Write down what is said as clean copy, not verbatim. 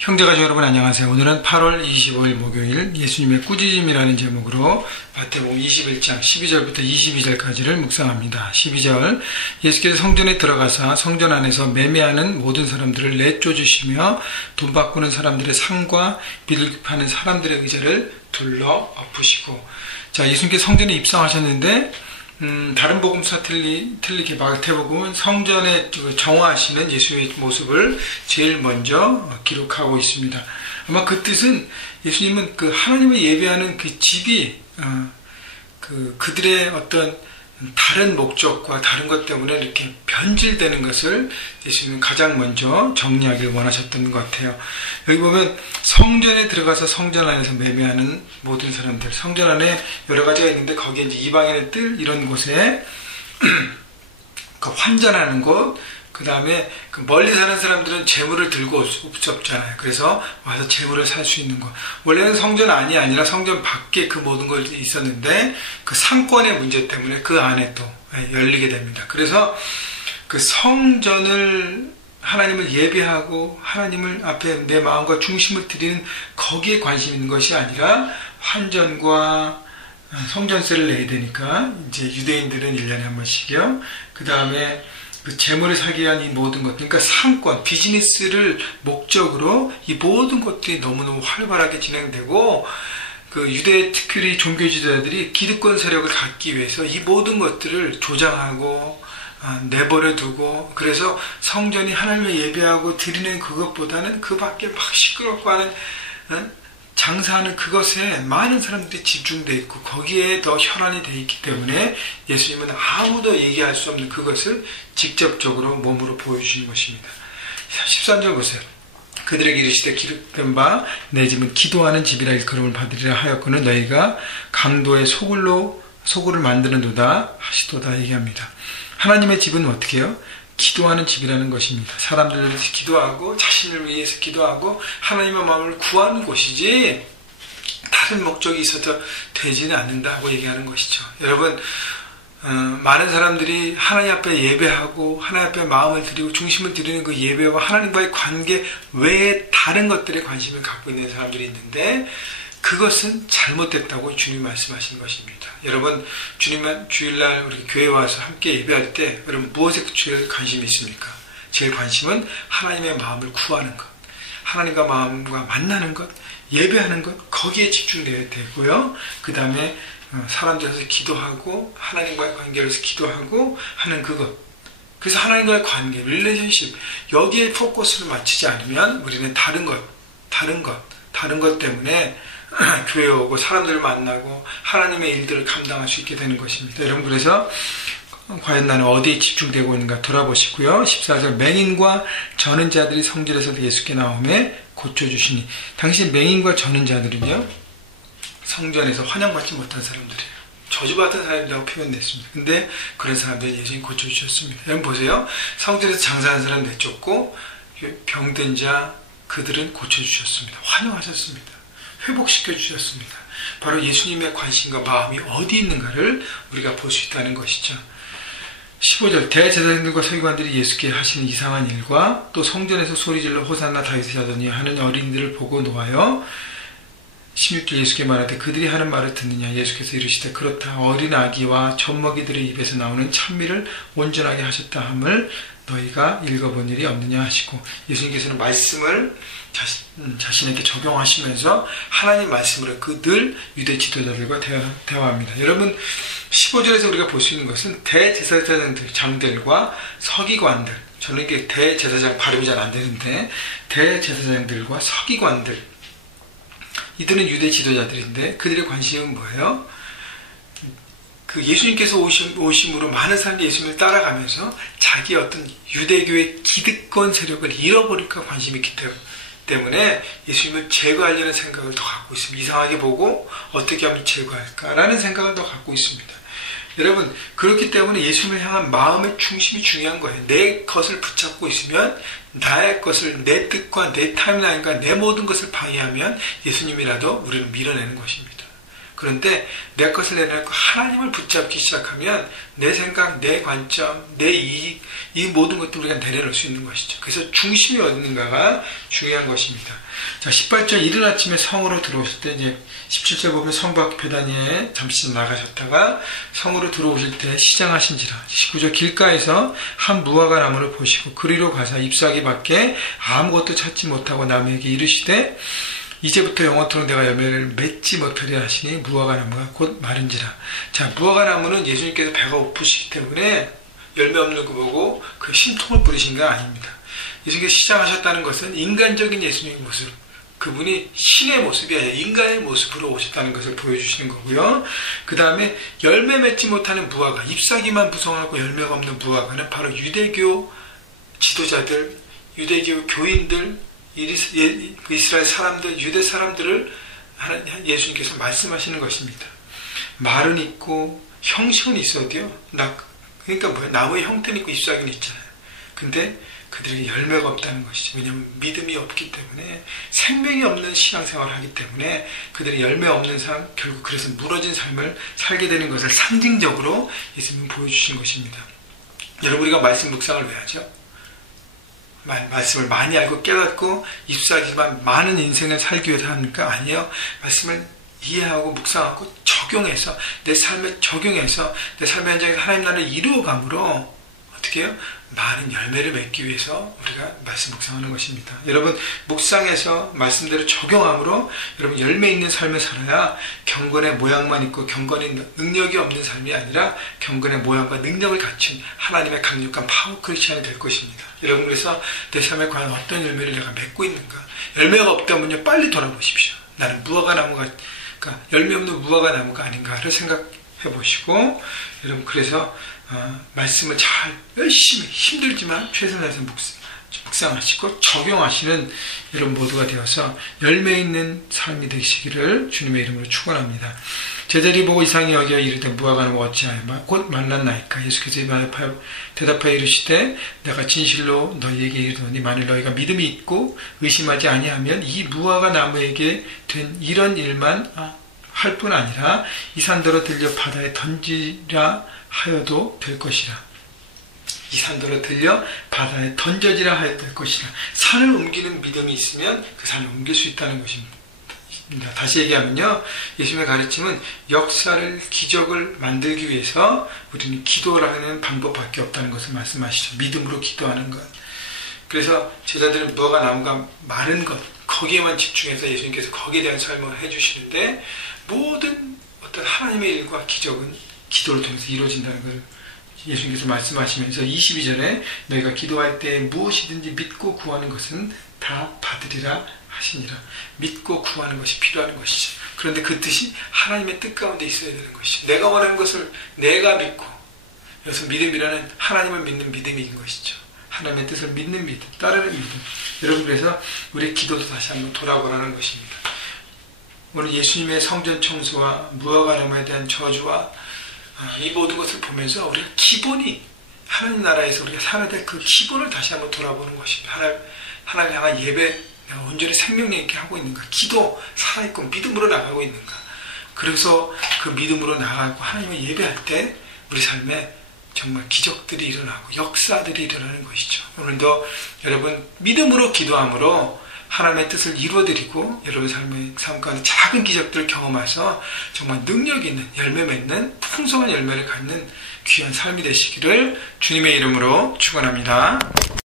형제가족 여러분 안녕하세요. 오늘은 8월 25일 목요일 예수님의 꾸짖음이라는 제목으로 마태복음 21장 12절부터 22절까지를 묵상합니다. 12절 예수께서 성전에 들어가사 성전 안에서 매매하는 모든 사람들을 내쫓으시며 돈 바꾸는 사람들의 상과 비둘기 파는 사람들의 의자를 둘러 엎으시고. 자, 예수님께서 성전에 입성하셨는데 다른 복음서 틀리게 마태복음은 성전에 정화하시는 예수의 모습을 제일 먼저 기록하고 있습니다. 아마 그 뜻은 예수님은 그 하나님을 예배하는 그 집이 그들의 어떤 다른 목적과 다른 것 때문에 이렇게 변질되는 것을 예수님은 가장 먼저 정리하길 원하셨던 것 같아요. 여기 보면 성전에 들어가서 성전 안에서 매매하는 모든 사람들, 성전 안에 여러 가지가 있는데 거기에 이제 이방인의 뜰 이런 곳에 그 환전하는 곳, 그 다음에 그 멀리 사는 사람들은 재물을 들고 올 수 없잖아요. 그래서 와서 재물을 살 수 있는 것. 원래는 성전 안이 아니라 성전 밖에 그 모든 것이 있었는데 그 상권의 문제 때문에 그 안에 또 열리게 됩니다. 그래서 그 성전을 하나님을 예배하고 하나님을 앞에 내 마음과 중심을 드리는 거기에 관심 있는 것이 아니라 환전과 성전세를 내야 되니까 이제 유대인들은 1년에 한 번씩이요. 그 다음에 그 재물을 사기 위한 이 모든 것, 그러니까 상권, 비즈니스를 목적으로 이 모든 것들이 너무너무 활발하게 진행되고, 그 유대 특별히 종교 지도자들이 기득권 세력을 갖기 위해서 이 모든 것들을 조장하고 내버려 두고, 그래서 성전이 하나님을 예배하고 드리는 그것보다는 그 밖에 막 시끄럽고 하는 장사하는 그것에 많은 사람들이 집중되어 있고 거기에 더 혈안이 되어 있기 때문에 예수님은 아무도 얘기할 수 없는 그것을 직접적으로 몸으로 보여주신 것입니다. 13절 보세요. 그들에게 이르시되 기록된 바 내 집은 기도하는 집이라 일컬음을 받으리라 하였거늘 너희가 강도의 소굴을 만드는도다 하시도다 얘기합니다. 하나님의 집은 어떻게 해요? 기도하는 집이라는 것입니다. 사람들을 기도하고 자신을 위해서 기도하고 하나님의 마음을 구하는 곳이지 다른 목적이 있어서 되지는 않는다고 얘기하는 것이죠. 여러분, 많은 사람들이 하나님 앞에 예배하고 하나님 앞에 마음을 드리고 중심을 드리는 그 예배와 하나님과의 관계 외에 다른 것들에 관심을 갖고 있는 사람들이 있는데 그것은 잘못됐다고 주님 말씀하신 것입니다. 여러분, 주일날 우리 교회 와서 함께 예배할 때 여러분 무엇에 제일 관심이 있습니까? 제일 관심은 하나님의 마음을 구하는 것, 하나님과 마음과 만나는 것, 예배하는 것, 거기에 집중되어야 되고요. 그 다음에 사람들에서 기도하고 하나님과의 관계를 해서 기도하고 하는 그것. 그래서 하나님과의 관계, 릴레이션십, 여기에 포커스를 맞추지 않으면 우리는 다른 것 때문에 교회 오고 사람들을 만나고 하나님의 일들을 감당할 수 있게 되는 것입니다. 여러분, 그래서 과연 나는 어디에 집중되고 있는가 돌아보시고요. 14절 맹인과 저는 자들이 성전에서 예수께 나오매 고쳐주시니. 당시 맹인과 저는 자들은요, 성전에서 환영받지 못한 사람들이에요. 저주받은 사람이라고 표현됐습니다. 근데 그런 사람들이 예수님 고쳐주셨습니다. 여러분 보세요. 성전에서 장사하는 사람 내쫓고 병든 자 그들은 고쳐주셨습니다. 환영하셨습니다. 회복시켜 주셨습니다. 바로 예수님의 관심과 마음이 어디 있는가를 우리가 볼 수 있다는 것이죠. 15절 대제사장들과 서기관들이 예수께 하시는 이상한 일과 또 성전에서 소리질러 호산나 다윗의 자손이 하는 어린이들을 보고 놓아요. 16절 예수께 말하되 그들이 하는 말을 듣느냐. 예수께서 이르시되 그렇다. 어린 아기와 젖먹이들의 입에서 나오는 찬미를 온전하게 하셨다 함을 너희가 읽어본 일이 없느냐 하시고, 예수님께서는 말씀을 자신에게 적용하시면서 하나님 말씀으로 늘 유대 지도자들과 대화합니다. 여러분, 15절에서 우리가 볼 수 있는 것은 대제사장들, 장들과 서기관들, 저는 이게 대제사장 발음이 잘 안 되는데 대제사장들과 서기관들, 이들은 유대 지도자들인데 그들의 관심은 뭐예요? 그 예수님께서 오심으로 많은 사람들이 예수님을 따라가면서 자기 어떤 유대교의 기득권 세력을 잃어버릴까 관심이 있기 때문에 예수님을 제거하려는 생각을 더 갖고 있습니다. 이상하게 보고 어떻게 하면 제거할까라는 생각을 더 갖고 있습니다. 여러분, 그렇기 때문에 예수님을 향한 마음의 중심이 중요한 거예요. 내 것을 붙잡고 있으면 나의 것을, 내 뜻과 내 타임라인과 내 모든 것을 방해하면 예수님이라도 우리를 밀어내는 것입니다. 그런데 내 것을 내려놓고 하나님을 붙잡기 시작하면 내 생각, 내 관점, 내 이익, 이 모든 것들을 우리가 내려놓을 수 있는 것이죠. 그래서 중심이 어딘가가 중요한 것입니다. 자, 18절 이른 아침에 성으로 들어오실 때 이제 17절 보면 성 밖 베다니에 잠시 나가셨다가 성으로 들어오실 때 시장하신지라. 19절 길가에서 한 무화과 나무를 보시고 그리로 가사 잎사귀 밖에 아무것도 찾지 못하고 남에게 이르시되 이제부터 영원토록 내가 열매를 맺지 못하리라 하시니 무화과 나무가 곧 마른지라. 자, 무화과 나무는 예수님께서 배가 고프시기 때문에 열매 없는 거 보고 그 신통을 부리신 거 아닙니다. 예수님께서 시작하셨다는 것은 인간적인 예수님의 모습, 그분이 신의 모습이 아니라 인간의 모습으로 오셨다는 것을 보여주시는 거고요. 그 다음에 열매 맺지 못하는 무화과, 잎사귀만 부성하고 열매가 없는 무화과는 바로 유대교 지도자들, 유대교 교인들, 이스라엘 사람들, 유대 사람들을 예수님께서 말씀하시는 것입니다. 말은 있고 형식은 있어도요. 그러니까 뭐야? 나무의 형태는 있고 잎사귀는 있잖아요. 근데 그들에게 열매가 없다는 것이죠. 왜냐하면 믿음이 없기 때문에, 생명이 없는 신앙생활을 하기 때문에 그들이 열매 없는 삶, 결국 그래서 무너진 삶을 살게 되는 것을 상징적으로 예수님은 보여주신 것입니다. 여러분, 우리가 말씀 묵상을 왜 하죠? 말씀을 많이 알고 깨닫고 잎사귀지만 많은 인생을 살기 위해서 합니까? 아니에요. 말씀을 이해하고 묵상하고 적용해서 내 삶에 적용해서 내 삶의 현장에서 하나님 나라를 이루어감으로 어떻게 해요? 많은 열매를 맺기 위해서 우리가 말씀 묵상하는 것입니다. 여러분, 묵상해서 말씀대로 적용함으로 여러분 열매 있는 삶을 살아야 경건의 모양만 있고 경건의 능력이 없는 삶이 아니라 경건의 모양과 능력을 갖춘 하나님의 강력한 파워 크리스천이 될 것입니다. 여러분, 그래서 내 삶에 과연 어떤 열매를 내가 맺고 있는가? 열매가 없다면요, 빨리 돌아보십시오. 나는 무화과 나무가, 그러니까 열매 없는 무화과 나무가 아닌가를 생각해 보시고, 여러분, 그래서 말씀을 잘 열심히 힘들지만 최선을 다해서 묵상하시고 적용하시는 여러분 모두가 되어서 열매 있는 삶이 되시기를 주님의 이름으로 축원합니다. 제자들이 보고 이상히 여겨 이르되 무화과 나무가 어찌하여 곧 말랐나이까? 예수께서 대답하여 이르시되 내가 진실로 너희에게 이르노니 만일 너희가 믿음이 있고 의심하지 아니하면 이 무화과 나무에게 된 이런 일만 할 뿐 아니라 이 산더러 들려 바다에 던지라 하여도 될 것이라. 이 산더러 들려 바다에 던져지라 하여도 될 것이라. 산을 옮기는 믿음이 있으면 그 산을 옮길 수 있다는 것입니다. 다시 얘기하면요, 예수님의 가르침은 역사를, 기적을 만들기 위해서 우리는 기도라는 방법밖에 없다는 것을 말씀하시죠. 믿음으로 기도하는 것. 그래서 제자들은 무화과 나무가 마른 것, 거기에만 집중해서 예수님께서 거기에 대한 설명을 해주시는데, 모든 어떤 하나님의 일과 기적은 기도를 통해서 이루어진다는 걸 예수님께서 말씀하시면서 22절에 너희가 기도할 때 무엇이든지 믿고 구하는 것은 다 받으리라 하시니라. 믿고 구하는 것이 필요한 것이죠. 그런데 그 뜻이 하나님의 뜻 가운데 있어야 되는 것이죠. 내가 원하는 것을 내가 믿고, 여기서 믿음이라는 하나님을 믿는 믿음인 것이죠. 하나님의 뜻을 믿는 믿음, 따르는 믿음. 여러분, 그래서 우리의 기도도 다시 한번 돌아보라는 것입니다. 오늘 예수님의 성전 청소와 무화과 나무에 대한 저주와 이 모든 것을 보면서 우리가 기본이, 하나님 나라에서 우리가 살아야 될 그 기본을 다시 한번 돌아보는 것입니다. 하나님 향한 예배, 내가 온전히 생명력 있게 하고 있는가? 기도, 살아있고 믿음으로 나가고 있는가? 그래서 그 믿음으로 나가고 하나님을 예배할 때 우리 삶에 정말 기적들이 일어나고 역사들이 일어나는 것이죠. 오늘도 여러분 믿음으로 기도함으로 하나님의 뜻을 이루어드리고 여러분 삶 가운데 작은 기적들을 경험해서 정말 능력 있는 열매 맺는 풍성한 열매를 갖는 귀한 삶이 되시기를 주님의 이름으로 축원합니다.